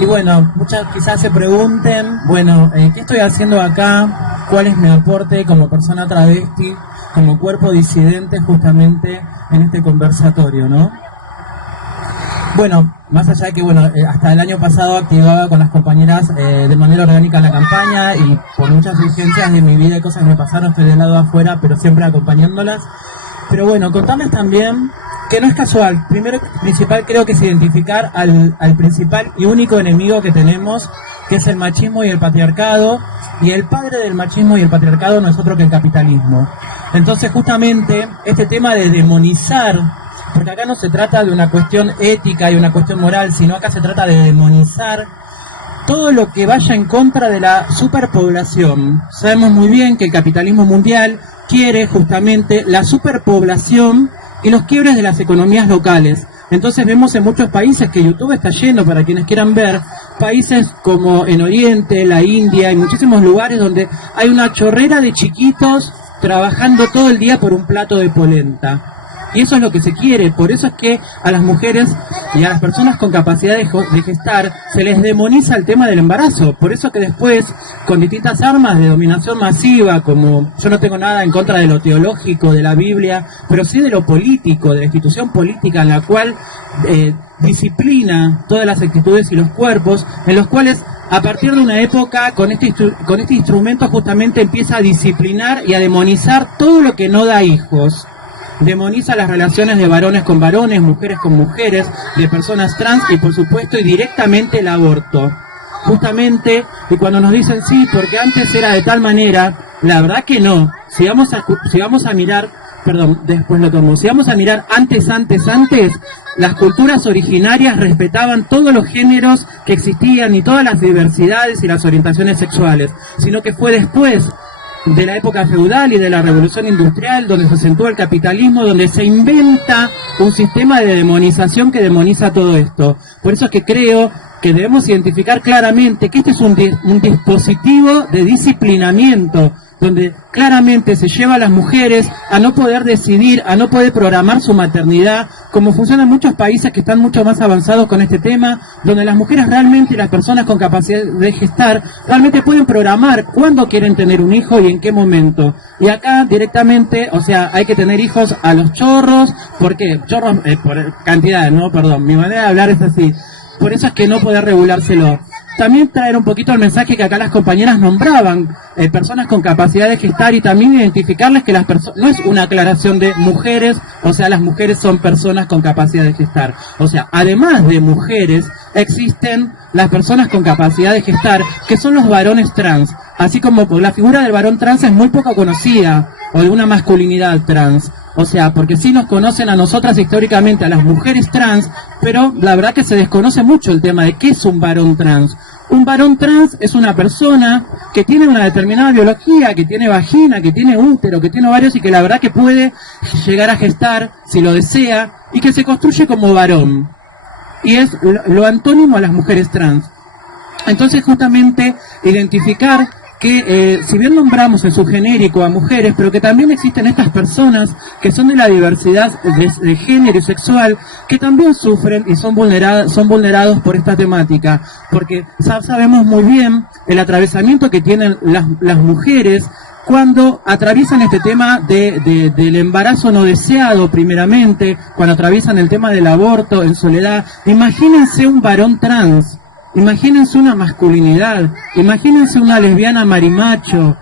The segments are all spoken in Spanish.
Y bueno, muchas quizás se pregunten, bueno, ¿qué estoy haciendo acá? ¿Cuál es mi aporte como persona travesti, como cuerpo disidente justamente en este conversatorio, ¿no? Bueno, más allá de que, bueno, hasta el año pasado activaba con las compañeras de manera orgánica la campaña y por muchas urgencias de mi vida y cosas que me pasaron, estoy del lado afuera, pero siempre acompañándolas. Pero bueno, contarles también que no es casual. Primero, principal creo que es identificar al principal y único enemigo que tenemos, que es el machismo y el patriarcado, y el padre del machismo y el patriarcado no es otro que el capitalismo. Entonces justamente este tema de demonizar, porque acá no se trata de una cuestión ética y una cuestión moral, sino acá se trata de demonizar todo lo que vaya en contra de la superpoblación. Sabemos muy bien que el capitalismo mundial quiere justamente la superpoblación y los quiebres de las economías locales. Entonces vemos en muchos países que YouTube está lleno, para quienes quieran ver, países como en Oriente, la India y muchísimos lugares donde hay una chorrera de chiquitos trabajando todo el día por un plato de polenta. Y eso es lo que se quiere, por eso es que a las mujeres y a las personas con capacidad de gestar se les demoniza el tema del embarazo. Por eso que después, con distintas armas de dominación masiva, como yo no tengo nada en contra de lo teológico, de la Biblia, pero sí de lo político, de la institución política en la cual disciplina todas las actitudes y los cuerpos, en los cuales a partir de una época con este instrumento justamente empieza a disciplinar y a demonizar todo lo que no da hijos. Demoniza las relaciones de varones con varones, mujeres con mujeres, de personas trans y por supuesto y directamente el aborto. Justamente, y cuando nos dicen sí, porque antes era de tal manera, la verdad que no. Si vamos a mirar, perdón, después lo tomo, si vamos a mirar antes, las culturas originarias respetaban todos los géneros que existían y todas las diversidades y las orientaciones sexuales, sino que fue después de la época feudal y de la revolución industrial, donde se acentúa el capitalismo, donde se inventa un sistema de demonización que demoniza todo esto. Por eso es que creo que debemos identificar claramente que este es un dispositivo de disciplinamiento, donde claramente se lleva a las mujeres a no poder decidir, a no poder programar su maternidad, como funciona en muchos países que están mucho más avanzados con este tema, donde las mujeres realmente y las personas con capacidad de gestar realmente pueden programar cuándo quieren tener un hijo y en qué momento. Y acá directamente, o sea, hay que tener hijos a los chorros, ¿por qué? Chorros por cantidad, no, perdón, mi manera de hablar es así. Por eso es que no poder regulárselo. También traer un poquito el mensaje que acá las compañeras nombraban, personas con capacidad de gestar, y también identificarles que las personas, no es una aclaración de mujeres, o sea, las mujeres son personas con capacidad de gestar. O sea, además de mujeres, existen las personas con capacidad de gestar, que son los varones trans, así como la figura del varón trans es muy poco conocida, o de una masculinidad trans. O sea, porque sí nos conocen a nosotras históricamente, a las mujeres trans, pero la verdad que se desconoce mucho el tema de qué es un varón trans. Un varón trans es una persona que tiene una determinada biología, que tiene vagina, que tiene útero, que tiene ovarios y que la verdad que puede llegar a gestar, si lo desea, y que se construye como varón. Y es lo antónimo a las mujeres trans. Entonces justamente identificar que si bien nombramos en su genérico a mujeres, pero que también existen estas personas que son de la diversidad de género y sexual, que también sufren y son vulnerados por esta temática, porque sabemos muy bien el atravesamiento que tienen las mujeres cuando atraviesan este tema del embarazo no deseado primeramente, cuando atraviesan el tema del aborto en soledad. Imagínense un varón trans. Imagínense una masculinidad, imagínense una lesbiana marimacho,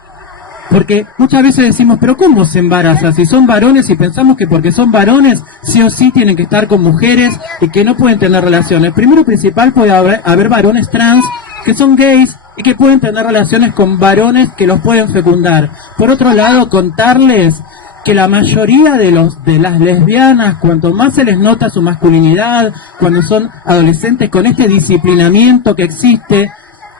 porque muchas veces decimos, pero ¿cómo se embaraza? Si son varones y pensamos que porque son varones, sí o sí tienen que estar con mujeres y que no pueden tener relaciones. Primero principal puede haber varones trans que son gays y que pueden tener relaciones con varones que los pueden fecundar. Por otro lado, contarles que la mayoría de las lesbianas, cuanto más se les nota su masculinidad, cuando son adolescentes con este disciplinamiento que existe,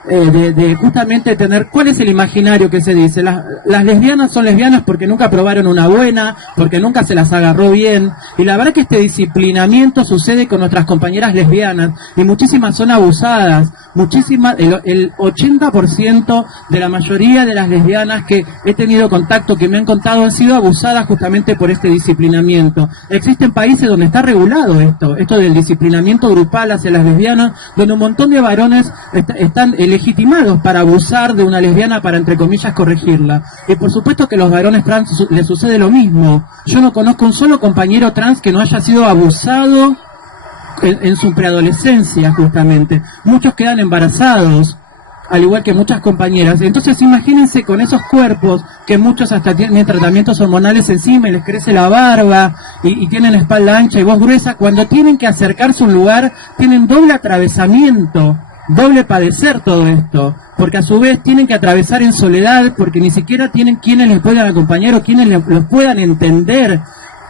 de justamente tener, ¿cuál es el imaginario que se dice? Las lesbianas son lesbianas porque nunca probaron una buena, porque nunca se las agarró bien, y la verdad que este disciplinamiento sucede con nuestras compañeras lesbianas, y muchísimas son abusadas, muchísimas, el 80% de la mayoría de las lesbianas que he tenido contacto, que me han contado, han sido abusadas justamente por este disciplinamiento. Existen países donde está regulado esto del disciplinamiento grupal hacia las lesbianas, donde un montón de varones están legitimados para abusar de una lesbiana para, entre comillas, corregirla. Y por supuesto que a los varones trans les sucede lo mismo. Yo no conozco un solo compañero trans que no haya sido abusado en su preadolescencia, justamente. Muchos quedan embarazados, al igual que muchas compañeras. Entonces imagínense con esos cuerpos, que muchos hasta tienen tratamientos hormonales encima y les crece la barba, y tienen espalda ancha y voz gruesa, cuando tienen que acercarse a un lugar, tienen doble atravesamiento, doble padecer todo esto, porque a su vez tienen que atravesar en soledad, porque ni siquiera tienen quienes les puedan acompañar o quienes los puedan entender.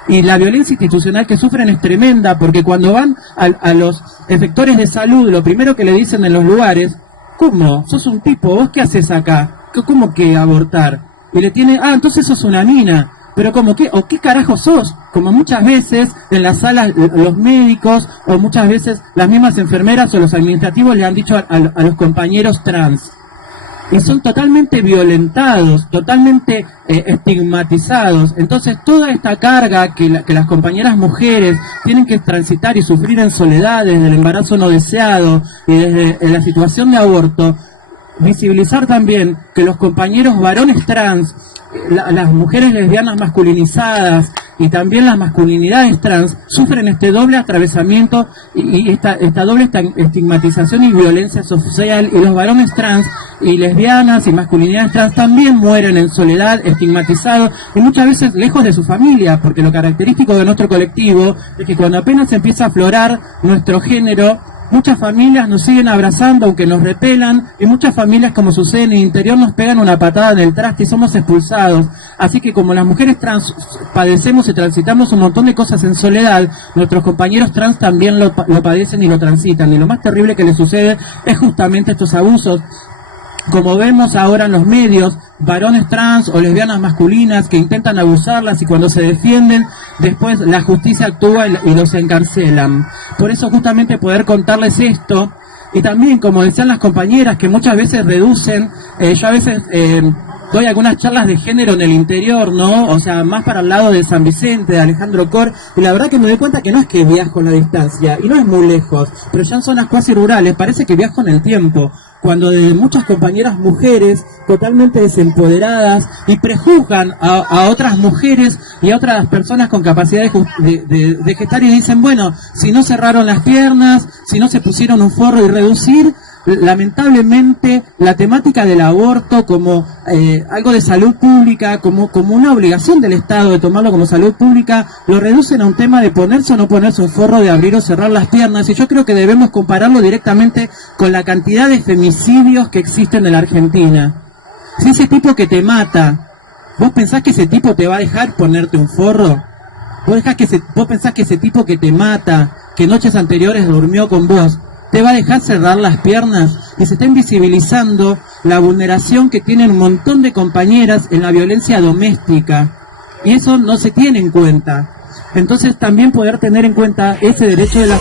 Y la violencia institucional que sufren es tremenda, porque cuando van a los efectores de salud, lo primero que le dicen en los lugares: ¿cómo? ¿Sos un tipo? ¿Vos qué haces acá? ¿Cómo que abortar? Y le tiene, entonces sos una mina. Pero ¿cómo qué? ¿O qué carajo sos? Como muchas veces en las salas los médicos, o muchas veces las mismas enfermeras o los administrativos le han dicho a los compañeros trans. Y son totalmente violentados, totalmente estigmatizados. Entonces toda esta carga que las compañeras mujeres tienen que transitar y sufrir en soledad desde el embarazo no deseado y desde la situación de aborto, visibilizar también que los compañeros varones trans, las mujeres lesbianas masculinizadas y también las masculinidades trans sufren este doble atravesamiento y esta doble estigmatización y violencia social, y los varones trans y lesbianas y masculinidades trans también mueren en soledad, estigmatizados y muchas veces lejos de su familia, porque lo característico de nuestro colectivo es que cuando apenas empieza a aflorar nuestro género, muchas familias nos siguen abrazando aunque nos repelan, y muchas familias, como sucede en el interior, nos pegan una patada en el traste y somos expulsados. Así que como las mujeres trans padecemos y transitamos un montón de cosas en soledad, nuestros compañeros trans también lo padecen y lo transitan, y lo más terrible que les sucede es justamente estos abusos. Como vemos ahora en los medios, varones trans o lesbianas masculinas que intentan abusarlas, y cuando se defienden, después la justicia actúa y los encarcelan. Por eso justamente poder contarles esto, y también, como decían las compañeras, que muchas veces reducen, yo a veces doy algunas charlas de género en el interior, ¿no? O sea, más para el lado de San Vicente, de Alejandro Cor, y la verdad que me doy cuenta que no es que viajo en la distancia, y no es muy lejos, pero ya en zonas cuasi rurales parece que viajo en el tiempo, cuando de muchas compañeras mujeres totalmente desempoderadas y prejuzgan a otras mujeres y a otras personas con capacidad de gestar, y dicen, bueno, si no cerraron las piernas, si no se pusieron un forro y reducir, lamentablemente la temática del aborto como algo de salud pública, como una obligación del Estado de tomarlo como salud pública, lo reducen a un tema de ponerse o no ponerse un forro, de abrir o cerrar las piernas, y yo creo que debemos compararlo directamente con la cantidad de femicidios que existen en la Argentina. Si ese tipo que te mata, ¿vos pensás que ese tipo te va a dejar ponerte un forro? ¿Vos pensás que ese tipo que te mata, que noches anteriores durmió con vos, te va a dejar cerrar las piernas? Y se está invisibilizando la vulneración que tienen un montón de compañeras en la violencia doméstica, y eso no se tiene en cuenta. Entonces también poder tener en cuenta ese derecho de la